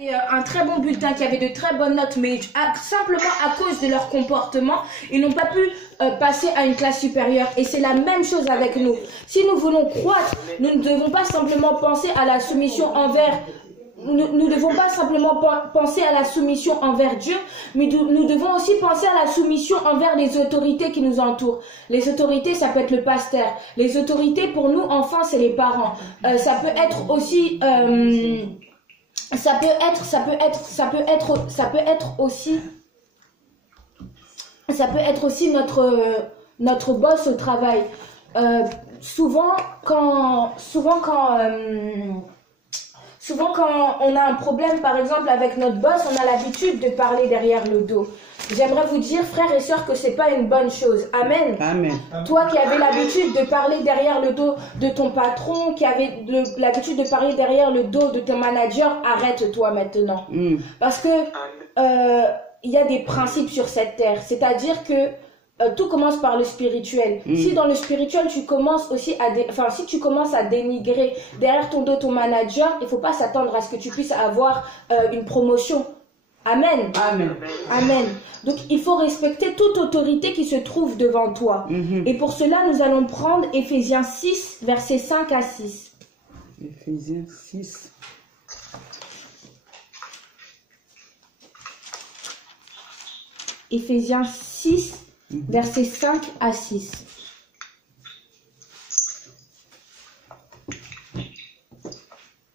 Un très bon bulletin, qui avait de très bonnes notes, mais simplement à cause de leur comportement, ils n'ont pas pu passer à une classe supérieure. Et c'est la même chose avec nous. Si nous voulons croître, nous ne devons pas simplement penser à la soumission envers nous ne devons pas simplement penser à la soumission envers Dieu, mais nous devons aussi penser à la soumission envers les autorités qui nous entourent. Les autorités, ça peut être le pasteur. Les autorités, pour nous, enfants, c'est les parents. Ça peut être aussi... ça peut être aussi notre boss au travail. Souvent quand on a un problème, par exemple, avec notre boss, on a l'habitude de parler derrière le dos. J'aimerais vous dire, frères et sœurs, que c'est pas une bonne chose. Amen. Amen. Toi qui avais l'habitude de parler derrière le dos de ton patron, qui avait l'habitude de parler derrière le dos de ton manager, arrête-toi maintenant. Parce que il y a des principes sur cette terre. C'est-à-dire que tout commence par le spirituel. Si dans le spirituel tu commences aussi si tu commences à dénigrer derrière ton dos ton manager, il faut pas s'attendre à ce que tu puisses avoir une promotion. Amen. Amen. Amen. Donc il faut respecter toute autorité qui se trouve devant toi. Et pour cela, nous allons prendre Éphésiens 6, versets 5 à 6. Éphésiens 6. Éphésiens 6, versets 5 à 6.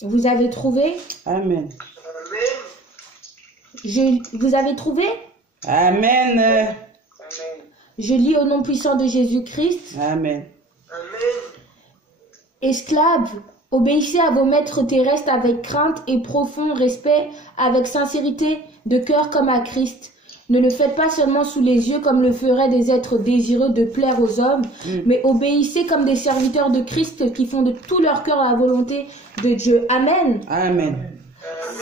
Vous avez trouvé? Amen. Vous avez trouvé? Amen. Je lis au nom puissant de Jésus-Christ. Amen. Esclaves, obéissez à vos maîtres terrestres avec crainte et profond respect, avec sincérité de cœur comme à Christ. Ne le faites pas seulement sous les yeux comme le feraient des êtres désireux de plaire aux hommes, mais obéissez comme des serviteurs de Christ qui font de tout leur cœur la volonté de Dieu. Amen. Amen.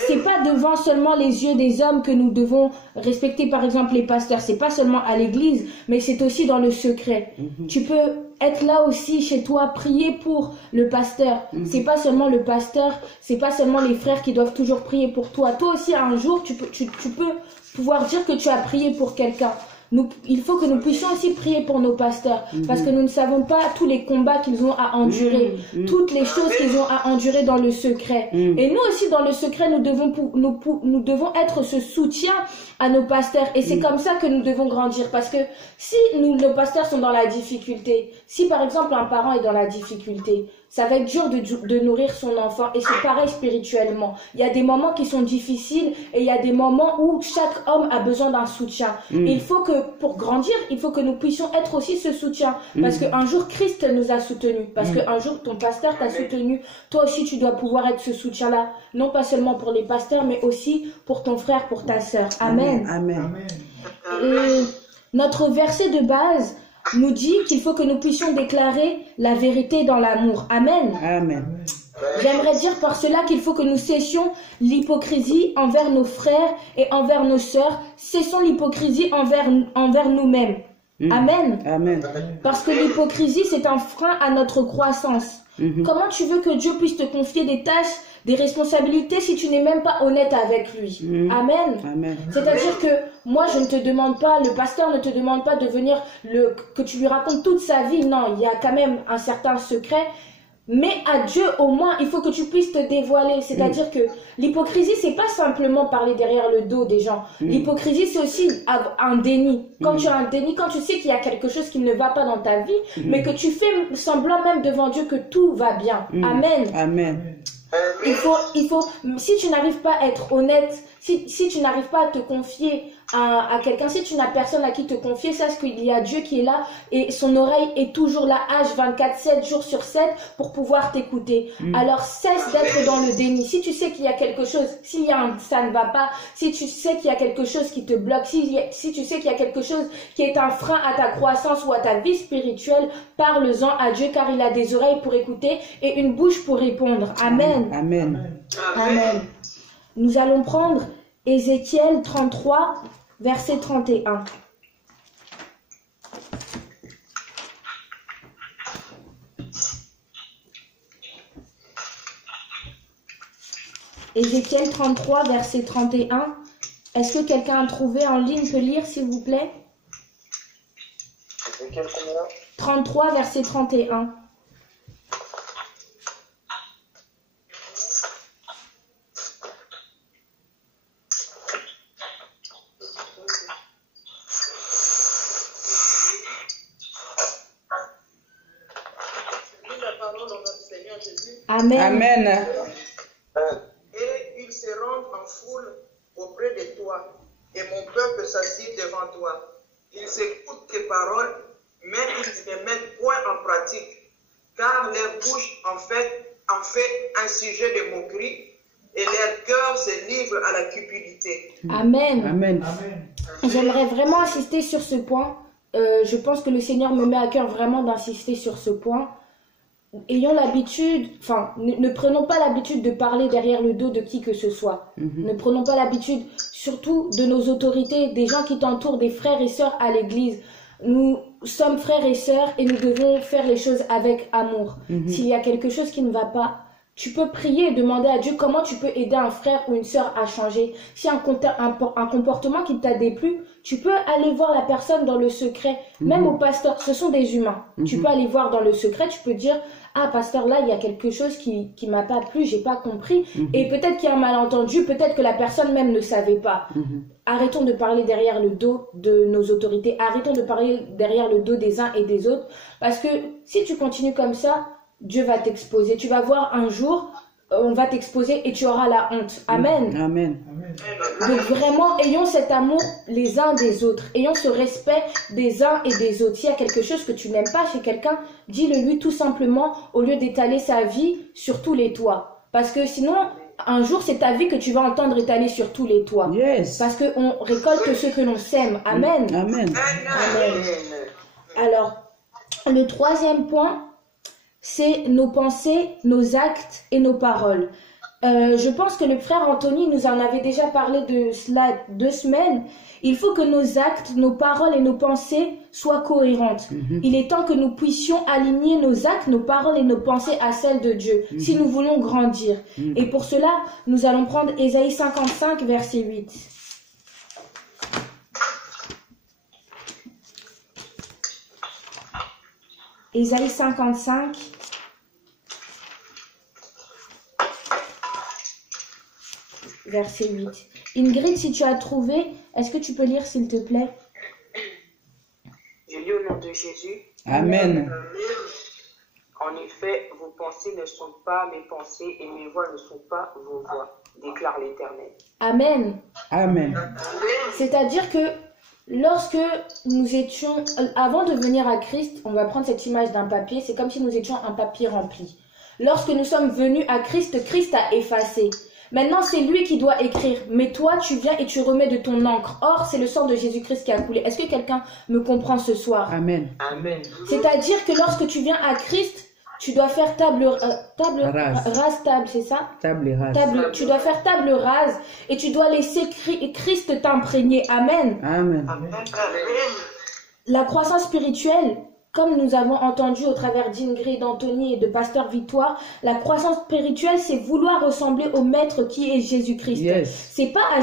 C'est pas devant seulement les yeux des hommes que nous devons respecter, par exemple, les pasteurs. C'est pas seulement à l'église, mais c'est aussi dans le secret. Tu peux être là aussi chez toi, prier pour le pasteur. C'est pas seulement le pasteur, c'est pas seulement les frères qui doivent toujours prier pour toi. Toi aussi, un jour, tu peux pouvoir dire que tu as prié pour quelqu'un. Il faut que nous puissions aussi prier pour nos pasteurs, parce que nous ne savons pas tous les combats qu'ils ont à endurer, toutes les choses qu'ils ont à endurer dans le secret. Et nous aussi, dans le secret, nous devons être ce soutien à nos pasteurs. Et c'est comme ça que nous devons grandir, parce que si nos pasteurs sont dans la difficulté, si par exemple un parent est dans la difficulté, ça va être dur de nourrir son enfant. Et c'est pareil spirituellement. Il y a des moments qui sont difficiles et il y a des moments où chaque homme a besoin d'un soutien. Et il faut que, pour grandir, il faut que nous puissions être aussi ce soutien. Parce qu'un jour, Christ nous a soutenus. Parce qu'un jour, ton pasteur t'a soutenu. Toi aussi, tu dois pouvoir être ce soutien-là. Non pas seulement pour les pasteurs, mais aussi pour ton frère, pour ta sœur. Amen. Amen. Et notre verset de base nous dit qu'il faut que nous puissions déclarer la vérité dans l'amour. Amen. Amen. J'aimerais dire par cela qu'il faut que nous cessions l'hypocrisie envers nos frères et envers nos sœurs. Cessons l'hypocrisie envers nous-mêmes. Amen. Amen. Parce que l'hypocrisie, c'est un frein à notre croissance. Comment tu veux que Dieu puisse te confier des tâches, des responsabilités si tu n'es même pas honnête avec lui? Amen. Amen. C'est-à-dire que moi, je ne te demande pas, le pasteur ne te demande pas de venir, que tu lui racontes toute sa vie. Non, il y a quand même un certain secret. Mais à Dieu, au moins, il faut que tu puisses te dévoiler. C'est-à-dire que l'hypocrisie, c'est pas simplement parler derrière le dos des gens. L'hypocrisie, c'est aussi un déni. Quand tu as un déni, quand tu sais qu'il y a quelque chose qui ne va pas dans ta vie, mais que tu fais semblant même devant Dieu que tout va bien. Amen. Amen. Il faut, si tu n'arrives pas à être honnête, si tu n'arrives pas à te confier à quelqu'un, si tu n'as personne à qui te confier, sache qu'il y a Dieu qui est là et son oreille est toujours là, H24, 7 jours sur 7 pour pouvoir t'écouter. Alors cesse d'être dans le déni. Si tu sais qu'il y a quelque chose, ça ne va pas, si tu sais qu'il y a quelque chose qui te bloque, si tu sais qu'il y a quelque chose qui est un frein à ta croissance ou à ta vie spirituelle, parle-en à Dieu car il a des oreilles pour écouter et une bouche pour répondre. Amen. Amen. Amen. Nous allons prendre Ézéchiel 33, verset 31. Ézéchiel 33, verset 31. Est-ce que quelqu'un a trouvé en ligne peut lire, s'il vous plaît? Ézéchiel combien? 33, verset 31. Amen. Amen. Et ils se rendent en foule auprès de toi, et mon peuple s'assied devant toi. Ils écoutent tes paroles, mais ils ne les mettent point en pratique, car leur bouche en fait un sujet de moquerie, et leur cœur se livre à la cupidité. Amen. Amen. J'aimerais vraiment insister sur ce point. Je pense que le Seigneur me met à cœur vraiment d'insister sur ce point. Ayons l'habitude, ne prenons pas l'habitude de parler derrière le dos de qui que ce soit. Ne prenons pas l'habitude, surtout de nos autorités, des gens qui t'entourent, des frères et sœurs à l'église. Nous sommes frères et sœurs et nous devons faire les choses avec amour. S'il y a quelque chose qui ne va pas, tu peux prier et demander à Dieu comment tu peux aider un frère ou une sœur à changer. Si un comportement qui t'a déplu, tu peux aller voir la personne dans le secret. Même au pasteur, ce sont des humains. Tu peux aller voir dans le secret, tu peux dire « Ah, pasteur, là, il y a quelque chose qui m'a pas plu, j'ai pas compris. » Et peut-être qu'il y a un malentendu, peut-être que la personne même ne savait pas. Arrêtons de parler derrière le dos de nos autorités. Arrêtons de parler derrière le dos des uns et des autres. Parce que si tu continues comme ça, Dieu va t'exposer. Tu vas voir un jour, on va t'exposer et tu auras la honte. Amen. Amen. Donc vraiment, ayons cet amour les uns des autres. Ayons ce respect des uns et des autres. S'il y a quelque chose que tu n'aimes pas chez quelqu'un, dis-le lui tout simplement au lieu d'étaler sa vie sur tous les toits. Parce que sinon, un jour, c'est ta vie que tu vas entendre étaler sur tous les toits. Yes. Parce qu'on récolte ce que l'on sème. Amen. Amen. Amen. Alors, le troisième point, c'est nos pensées, nos actes et nos paroles. Je pense que le frère Anthony nous en avait déjà parlé de cela 2 semaines. Il faut que nos actes, nos paroles et nos pensées soient cohérentes. Il est temps que nous puissions aligner nos actes, nos paroles et nos pensées à celles de Dieu, si nous voulons grandir. Et pour cela, nous allons prendre Ésaïe 55, verset 8. Ésaïe 55, verset 8. Ingrid, si tu as trouvé, est-ce que tu peux lire s'il te plaît? Je lis au nom de Jésus. Amen. En effet, vos pensées ne sont pas mes pensées et mes voix ne sont pas vos voix, déclare l'Éternel. Amen. Amen. C'est-à-dire que lorsque nous étions, avant de venir à Christ, on va prendre cette image d'un papier, c'est comme si nous étions un papier rempli. Lorsque nous sommes venus à Christ, Christ a effacé. Maintenant, c'est lui qui doit écrire. Mais toi, tu viens et tu remets de ton encre. Or, c'est le sang de Jésus-Christ qui a coulé. Est-ce que quelqu'un me comprend ce soir? Amen. Amen. C'est-à-dire que lorsque tu viens à Christ, tu dois faire table rase, c'est ça? Table rase. Tu dois faire table rase et tu dois laisser Christ t'imprégner. Amen. Amen. La croissance spirituelle, comme nous avons entendu au travers d'Ingrid, d'Anthony et de Pasteur Victoire, la croissance spirituelle, c'est vouloir ressembler au Maître qui est Jésus-Christ. Yes. C'est pas à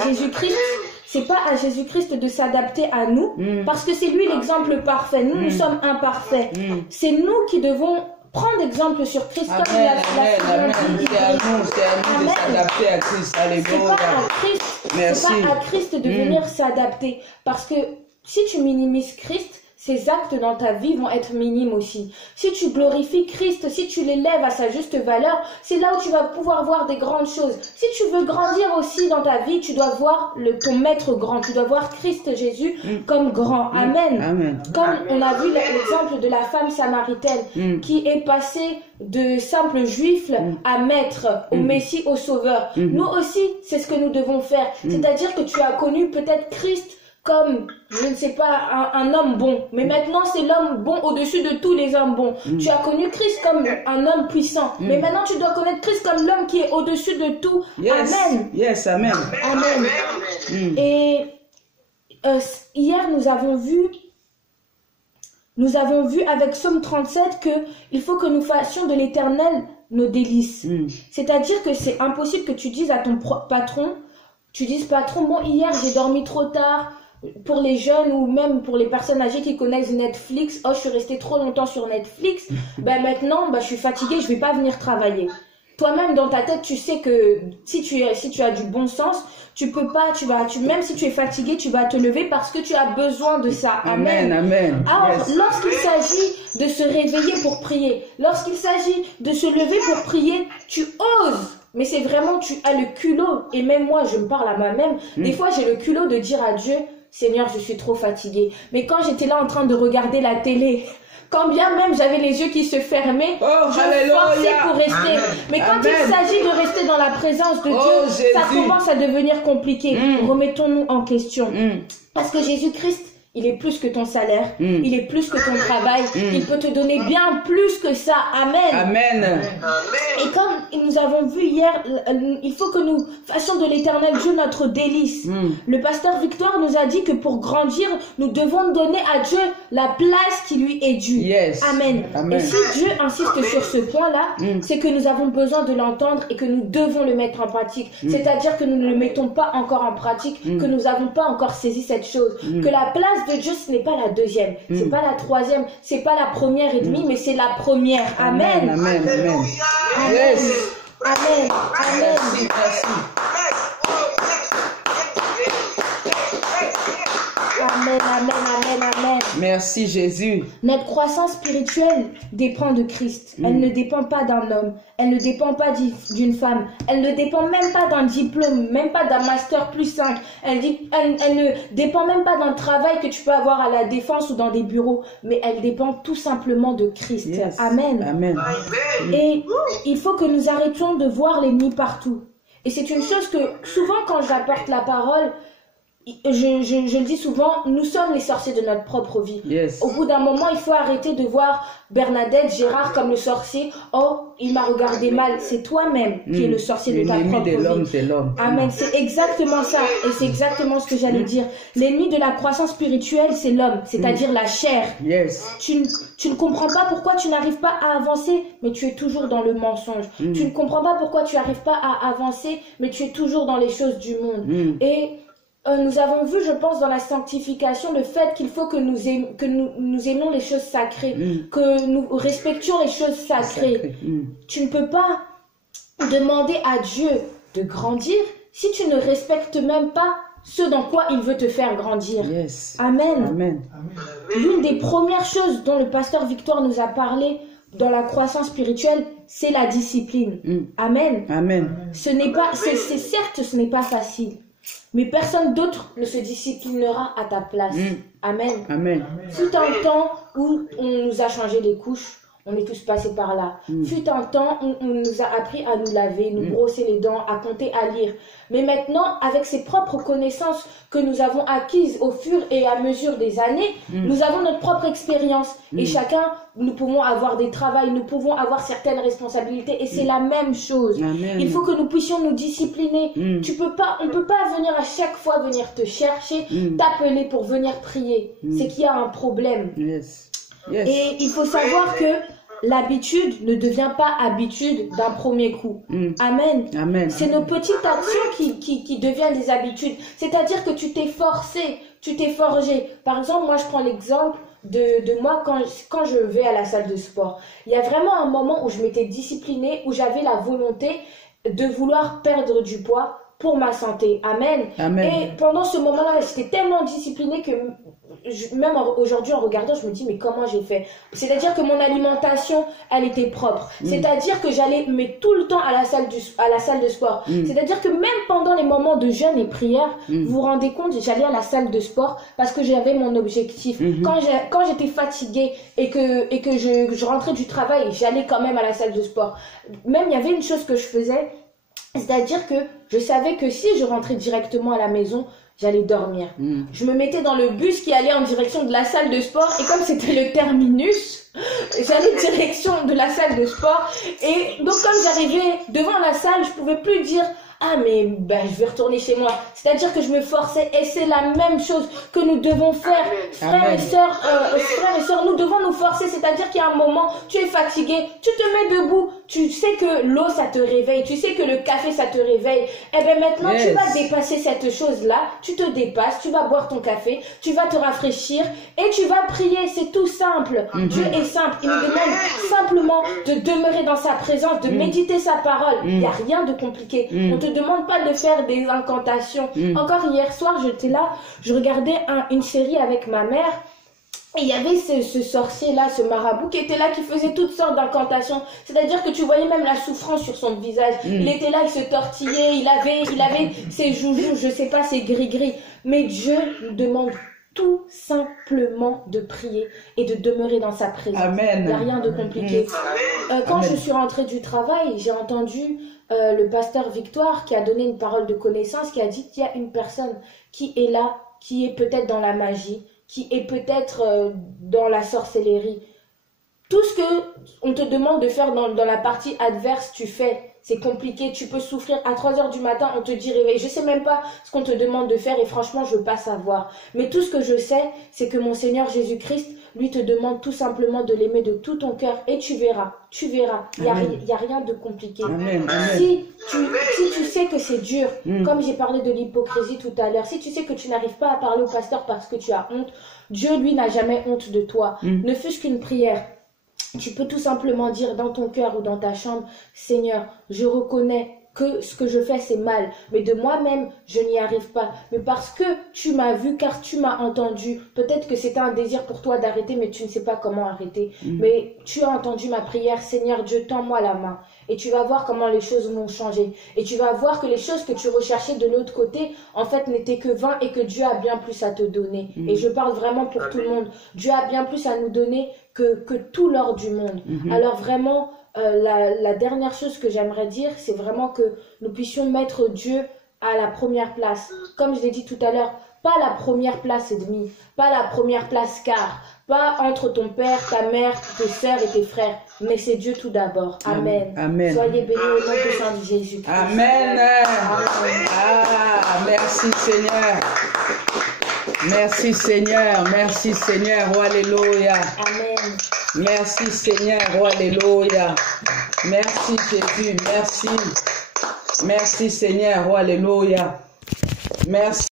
Jésus-Christ de s'adapter à nous, parce que c'est lui l'exemple parfait. Nous, nous sommes imparfaits. C'est nous qui devons prendre exemple sur Christ. Amen. Comme Amen. C'est à nous de s'adapter à Christ. Alléluia. C'est pas à Christ de venir s'adapter. Parce que si tu minimises Christ, ses actes dans ta vie vont être minimes aussi. Si tu glorifies Christ, si tu l'élèves à sa juste valeur, c'est là où tu vas pouvoir voir des grandes choses. Si tu veux grandir aussi dans ta vie, tu dois voir ton maître grand. Tu dois voir Christ Jésus comme grand. Amen. Amen. Comme on a vu l'exemple de la femme samaritaine qui est passée de simple juif à maître, au Messie, au Sauveur. Nous aussi, c'est ce que nous devons faire. C'est-à-dire que tu as connu peut-être Christ comme, je ne sais pas, un homme bon. Mais maintenant, c'est l'homme bon au-dessus de tous les hommes bons. Tu as connu Christ comme un homme puissant. Mais maintenant, tu dois connaître Christ comme l'homme qui est au-dessus de tout. Yes. Amen. Yes, amen. Amen. Et hier, nous avons vu avec Psaume 37 que il faut que nous fassions de l'Éternel nos délices. C'est-à-dire que c'est impossible que tu dises à ton patron, patron, bon, hier j'ai dormi trop tard. Pour les jeunes ou même pour les personnes âgées qui connaissent Netflix, oh, je suis restée trop longtemps sur Netflix, ben maintenant, je suis fatiguée, je vais pas venir travailler. Toi-même, dans ta tête, tu sais que si tu as du bon sens, tu peux pas, même si tu es fatigué, tu vas te lever parce que tu as besoin de ça. Amen. Amen. Alors, lorsqu'il s'agit de se réveiller pour prier, lorsqu'il s'agit de se lever pour prier, tu oses. Mais c'est vraiment, tu as le culot. Et même moi, je me parle à moi-même. Des fois, j'ai le culot de dire à Dieu, Seigneur, je suis trop fatiguée. Mais quand j'étais là en train de regarder la télé, quand bien même j'avais les yeux qui se fermaient, je forçais pour rester. Mais quand il s'agit de rester dans la présence de Dieu, ça commence à devenir compliqué. Remettons-nous en question. Parce que Jésus-Christ, il est plus que ton salaire, il est plus que ton travail, il peut te donner bien plus que ça. Amen. Amen. Et comme nous avons vu hier, il faut que nous fassions de l'Éternel Dieu notre délice. Le pasteur Victoire nous a dit que pour grandir, nous devons donner à Dieu la place qui lui est due. Yes. Amen. Amen. Et si Dieu insiste sur ce point-là, c'est que nous avons besoin de l'entendre et que nous devons le mettre en pratique. C'est-à-dire que nous ne le mettons pas encore en pratique, que nous n'avons pas encore saisi cette chose. Que la place de Dieu, ce n'est pas la deuxième, c'est pas la troisième, c'est pas la première et demie, mais c'est la première. Amen. Amen. Amen. Amen. Yes. Amen. Amen. Merci. Amen, amen, amen, amen. Merci Jésus. Notre croissance spirituelle dépend de Christ. Elle ne dépend pas d'un homme. Elle ne dépend pas d'une femme. Elle ne dépend même pas d'un diplôme, même pas d'un master plus 5. Elle ne dépend même pas d'un travail que tu peux avoir à la défense ou dans des bureaux. Mais elle dépend tout simplement de Christ. Yes. Amen. Amen. Et il faut que nous arrêtions de voir l'ennemi partout. Et c'est une chose que souvent quand j'apporte la parole, je le dis souvent, nous sommes les sorciers de notre propre vie. Yes. Au bout d'un moment, il faut arrêter de voir Bernadette, Gérard comme le sorcier. Oh, il m'a regardé mal. C'est toi-même qui es le sorcier de ta propre vie. L'ennemi de l'homme, c'est l'homme. Amen. C'est exactement ça. Et c'est exactement ce que j'allais dire. L'ennemi de la croissance spirituelle, c'est l'homme, c'est-à-dire la chair. Yes. Tu ne comprends pas pourquoi tu n'arrives pas à avancer, mais tu es toujours dans le mensonge. Tu ne comprends pas pourquoi tu n'arrives pas à avancer, mais tu es toujours dans les choses du monde. Et nous avons vu, je pense, dans la sanctification, le fait qu'il faut que nous aimions les choses sacrées, que nous respections les choses sacrées. Tu ne peux pas demander à Dieu de grandir si tu ne respectes même pas ce dans quoi il veut te faire grandir. Yes. Amen. Amen. L'une des premières choses dont le pasteur Victoire nous a parlé dans la croissance spirituelle, c'est la discipline. Amen. Amen. Ce n'est pas, certes, ce n'est pas facile. Mais personne d'autre ne se disciplinera à ta place. Amen. Amen. Fut un temps où on nous a changé les couches, on est tous passés par là. Fut un temps où on nous a appris à nous laver, nous brosser les dents, à compter, à lire. Mais maintenant, avec ces propres connaissances que nous avons acquises au fur et à mesure des années, nous avons notre propre expérience. Et chacun, nous pouvons avoir des travails, nous pouvons avoir certaines responsabilités. Et c'est la même chose. Amen. Il faut que nous puissions nous discipliner. On ne peut pas venir à chaque fois venir te chercher, t'appeler pour venir prier. C'est qu'il y a un problème. Yes. Yes. Et il faut savoir que l'habitude ne devient pas habitude d'un premier coup. Amen. Amen. C'est nos petites actions qui deviennent des habitudes. C'est-à-dire que tu t'es forcé, tu t'es forgé. Par exemple, moi je prends l'exemple de moi quand je vais à la salle de sport. Il y a vraiment un moment où je m'étais disciplinée, où j'avais la volonté de vouloir perdre du poids pour ma santé. Amen. Amen. Et pendant ce moment-là, j'étais tellement disciplinée que même aujourd'hui en regardant, je me dis mais comment j'ai fait? C'est-à-dire que mon alimentation, elle était propre. C'est-à-dire que j'allais mais tout le temps à la salle de sport. C'est-à-dire que même pendant les moments de jeûne et prière, vous vous rendez compte, j'allais à la salle de sport parce que j'avais mon objectif. Quand j'étais fatiguée et que je rentrais du travail, j'allais quand même à la salle de sport. Même il y avait une chose que je faisais, c'est-à-dire que je savais que si je rentrais directement à la maison, j'allais dormir. Je me mettais dans le bus qui allait en direction de la salle de sport et comme c'était le terminus, j'allais direction de la salle de sport et donc comme j'arrivais devant la salle, je pouvais plus dire ah mais je vais retourner chez moi. C'est-à-dire que je me forçais et c'est la même chose que nous devons faire. Frères et sœurs, nous devons nous forcer. C'est-à-dire qu'il y a un moment, tu es fatigué, tu te mets debout, tu sais que l'eau ça te réveille, tu sais que le café ça te réveille, et bien maintenant tu vas dépasser cette chose-là, tu te dépasses, tu vas boire ton café, tu vas te rafraîchir et tu vas prier, c'est tout simple. Dieu est simple, il nous demande simplement de demeurer dans sa présence, de méditer sa parole, il n'y a rien de compliqué. On ne te demande pas de faire des incantations. Encore hier soir, j'étais là, je regardais une série avec ma mère. Et il y avait ce sorcier-là, ce marabout qui était là, qui faisait toutes sortes d'incantations. C'est-à-dire que tu voyais même la souffrance sur son visage. Il était là, il se tortillait, il avait ses joujoux, je sais pas, ses gris-gris. Mais Dieu nous demande tout simplement de prier et de demeurer dans sa présence. Amen. Il n'y a rien de compliqué. Quand je suis rentrée du travail, j'ai entendu le pasteur Victoire qui a donné une parole de connaissance, qui a dit qu'il y a une personne qui est là, qui est peut-être dans la magie, qui est peut-être dans la sorcellerie. Tout ce que on te demande de faire dans la partie adverse, tu fais. C'est compliqué, tu peux souffrir. À 3 h du matin, on te dit réveille. Je sais même pas ce qu'on te demande de faire et franchement, je veux pas savoir. Mais tout ce que je sais, c'est que mon Seigneur Jésus-Christ, lui, te demande tout simplement de l'aimer de tout ton cœur et tu verras. Il y a rien de compliqué. Amen. Si tu sais que c'est dur, comme j'ai parlé de l'hypocrisie tout à l'heure, si tu sais que tu n'arrives pas à parler au pasteur parce que tu as honte, Dieu, lui, n'a jamais honte de toi. Ne fût-ce qu'une prière. Tu peux tout simplement dire dans ton cœur ou dans ta chambre, Seigneur, je reconnais que ce que je fais c'est mal, mais de moi-même je n'y arrive pas, mais parce que tu m'as vu, car tu m'as entendu, peut-être que c'était un désir pour toi d'arrêter, mais tu ne sais pas comment arrêter, mais tu as entendu ma prière, Seigneur Dieu, tends-moi la main, et tu vas voir comment les choses vont changer, et tu vas voir que les choses que tu recherchais de l'autre côté, en fait n'étaient que vains, et que Dieu a bien plus à te donner, et je parle vraiment pour tout le monde, Dieu a bien plus à nous donner que tout l'or du monde, alors vraiment, la dernière chose que j'aimerais dire, c'est vraiment que nous puissions mettre Dieu à la première place. Comme je l'ai dit tout à l'heure, pas la première place et demie, pas la première place quart, pas entre ton père, ta mère, tes sœurs et tes frères, mais c'est Dieu tout d'abord. Amen. Amen. Soyez bénis au nom puissant de Jésus. Amen. Ah, merci Seigneur. Merci Seigneur. Merci Seigneur. Oh, alléluia. Amen. Merci Seigneur, oh alléluia. Merci Jésus, merci. Merci Seigneur, oh alléluia. Merci.